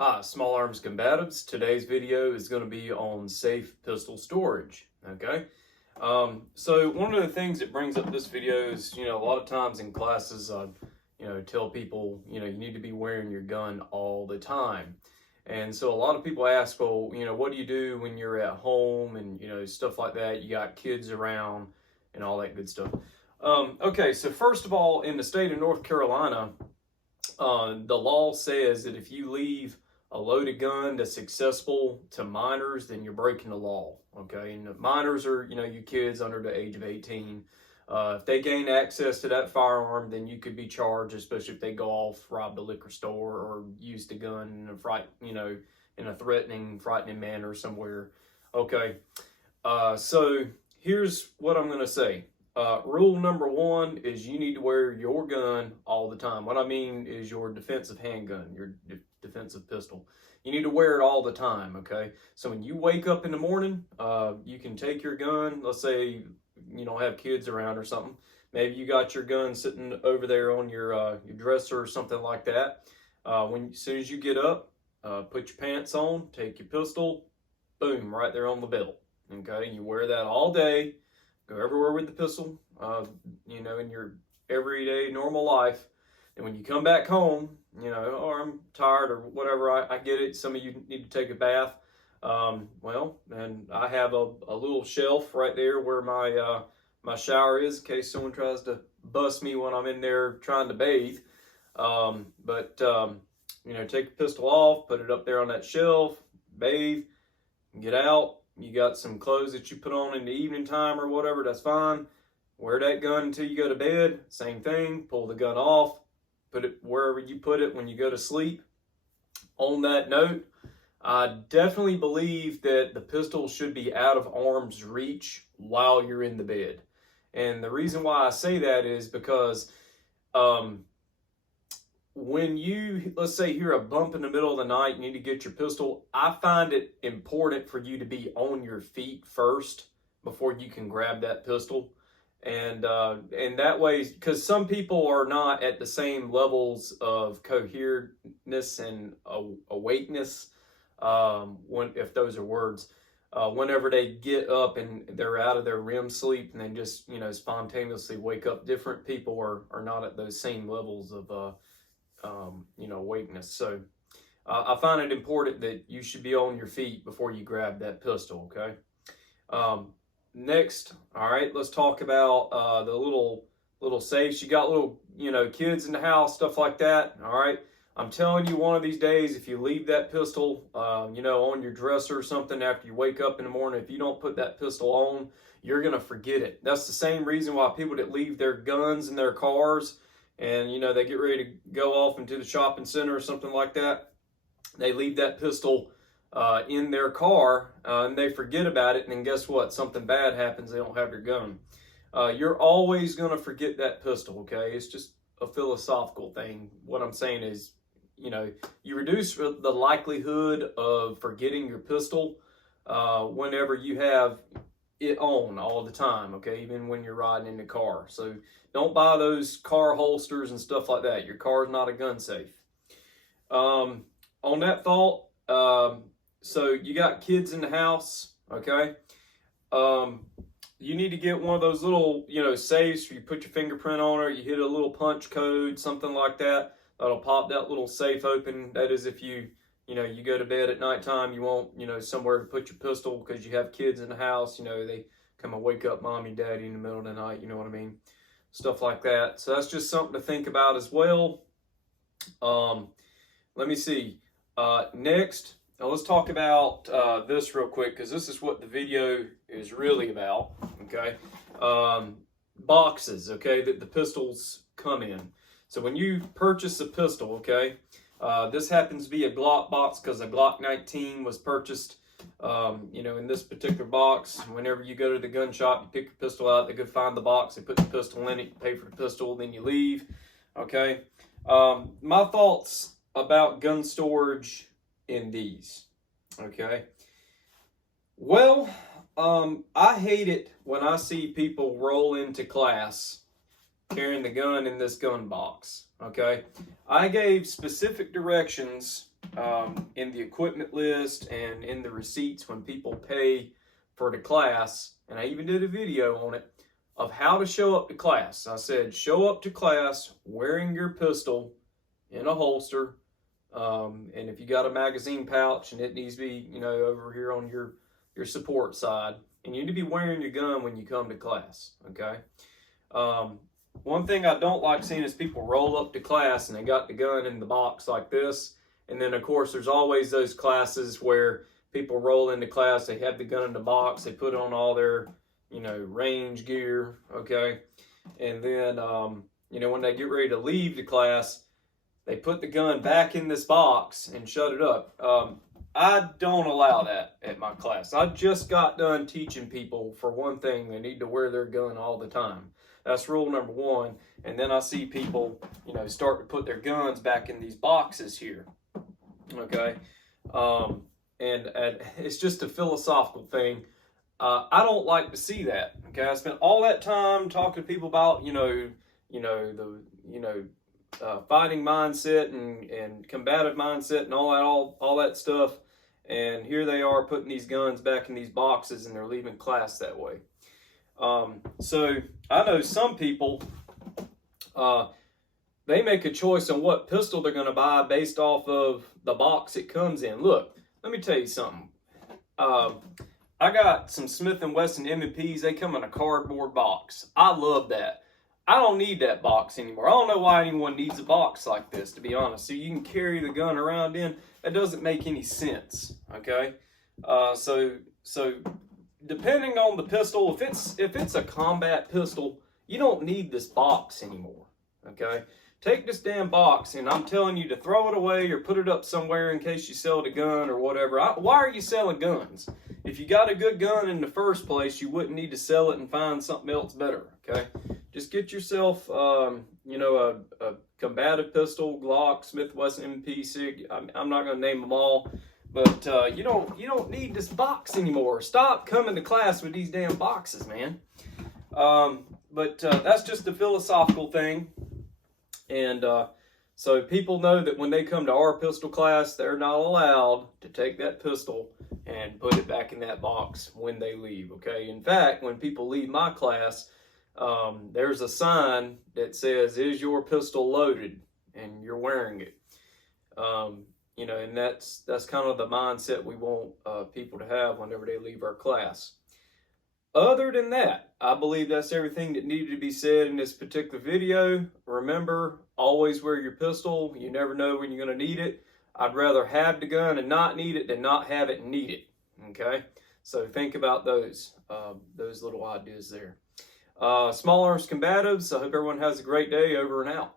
Hi, Small Arms Combatives. Today's video is going to be on safe pistol storage. Okay, so one of the things that brings up this video is, a lot of times in classes, tell people, you need to be wearing your gun all the time. And so a lot of people ask, well, what do you do when you're at home and, stuff like that? You got kids around and all that good stuff. Okay, so first of all, in the state of North Carolina, the law says that if you leave a loaded gun that's accessible to minors, then you're breaking the law. Okay, and the minors are, you kids under the age of 18. If they gain access to that firearm, then you could be charged, especially if they go off, rob the liquor store, or use the gun in a threatening, frightening manner somewhere. Okay, so here's what I'm going to say. Rule number one is you need to wear your gun all the time. What I mean is your defensive handgun, your defensive pistol. You need to wear it all the time, okay? So when you wake up in the morning, you can take your gun. Let's say you don't have kids around or something. Maybe you got your gun sitting over there on your dresser or something like that. As soon as you get up, put your pants on, take your pistol, boom, right there on the belt, okay? You wear that all day. Go everywhere with the pistol, in your everyday normal life. And when you come back home, or I'm tired or whatever, I get it. Some of you need to take a bath. And I have a little shelf right there where my shower is in case someone tries to bust me when I'm in there trying to bathe. Take the pistol off, put it up there on that shelf, bathe, get out. You got some clothes that you put on in the evening time or whatever, that's fine. Wear that gun until you go to bed. Same thing, pull the gun off, put it wherever you put it when you go to sleep. On that note, I definitely believe that the pistol should be out of arm's reach while you're in the bed. And the reason why I say that is because when you, let's say, hear a bump in the middle of the night, you need to get your pistol, I find it important for you to be on your feet first before you can grab that pistol. And that way, because some people are not at the same levels of coherentness and awakeness, if those are words, whenever they get up and they're out of their REM sleep and then just, spontaneously wake up. Different people are not at those same levels of awakeness. So I find it important that you should be on your feet before you grab that pistol, okay? Next, all right, let's talk about the little safes. You got little, kids in the house, stuff like that, all right? I'm telling you, one of these days, if you leave that pistol, on your dresser or something after you wake up in the morning, if you don't put that pistol on, you're going to forget it. That's the same reason why people that leave their guns in their cars and, they get ready to go off into the shopping center or something like that, they leave that pistol in their car and they forget about it. And then guess what? Something bad happens. They don't have their gun. You're always going to forget that pistol, okay? It's just a philosophical thing. What I'm saying is, you reduce the likelihood of forgetting your pistol whenever you have it on all the time, okay, even when you're riding in the car. So don't buy those car holsters and stuff like that. Your car is not a gun safe. On that thought, so you got kids in the house, okay, you need to get one of those little, safes where you put your fingerprint on it, you hit a little punch code, something like that. That'll pop that little safe open. That is if you go to bed at nighttime, you want, somewhere to put your pistol because you have kids in the house, they come and wake up mommy, daddy in the middle of the night, you know what I mean? Stuff like that. So that's just something to think about as well. Let me see. Next, let's talk about this real quick because this is what the video is really about, okay? Boxes, okay, that the pistols come in. So when you purchase a pistol, okay, this happens to be a Glock box because a Glock 19 was purchased, in this particular box. Whenever you go to the gun shop, you pick your pistol out, they go find the box, they put the pistol in it, you pay for the pistol, then you leave, okay? My thoughts about gun storage in these, okay? Well, I hate it when I see people roll into class carrying the gun in this gun box, okay? I gave specific directions in the equipment list and in the receipts when people pay for the class, and I even did a video on it, of how to show up to class. I said, show up to class wearing your pistol in a holster, and if you got a magazine pouch, and it needs to be, you know, over here on your support side, and you need to be wearing your gun when you come to class, okay? One thing I don't like seeing is people roll up to class and they got the gun in the box like this, and then of course there's always those classes where people roll into class, they have the gun in the box, they put on all their, you know, range gear, okay? And then, you know, when they get ready to leave the class, they put the gun back in this box and shut it up. I don't allow that at my class. I just got done teaching people, for one thing, they need to wear their gun all the time. That's rule number one. And then I see people, you know, start to put their guns back in these boxes here, okay? And it's just a philosophical thing. I don't like to see that. Okay, I spent all that time talking to people about fighting mindset and combative mindset and all that stuff, and here they are putting these guns back in these boxes and they're leaving class that way. So I know some people, they make a choice on what pistol they're going to buy based off of the box it comes in. Look, let me tell you something. I got some Smith & Wesson M&Ps. They come in a cardboard box. I love that. I don't need that box anymore. I don't know why anyone needs a box like this, to be honest. So you can carry the gun around in. That doesn't make any sense, okay? So depending on the pistol, if it's a combat pistol, you don't need this box anymore, okay? Take this damn box, and I'm telling you to throw it away or put it up somewhere in case you sell the gun or whatever. Why are you selling guns? If you got a good gun in the first place, you wouldn't need to sell it and find something else better, okay? Just get yourself, you know, a combative pistol, Glock, Smith & Wesson MP, SIG. I'm not going to name them all, but you don't need this box anymore. Stop coming to class with these damn boxes, man. But that's just a philosophical thing. And so people know that when they come to our pistol class, they're not allowed to take that pistol and put it back in that box when they leave, okay? In fact, when people leave my class, there's a sign that says, "Is your pistol loaded?" and you're wearing it. You know, and that's kind of the mindset we want people to have whenever they leave our class. Other than that, I believe that's everything that needed to be said in this particular video. Remember, always wear your pistol. You never know when you're going to need it. I'd rather have the gun and not need it than not have it and need it. Okay? So think about those little ideas there. Small arms combatives, I hope everyone has a great day. Over and out.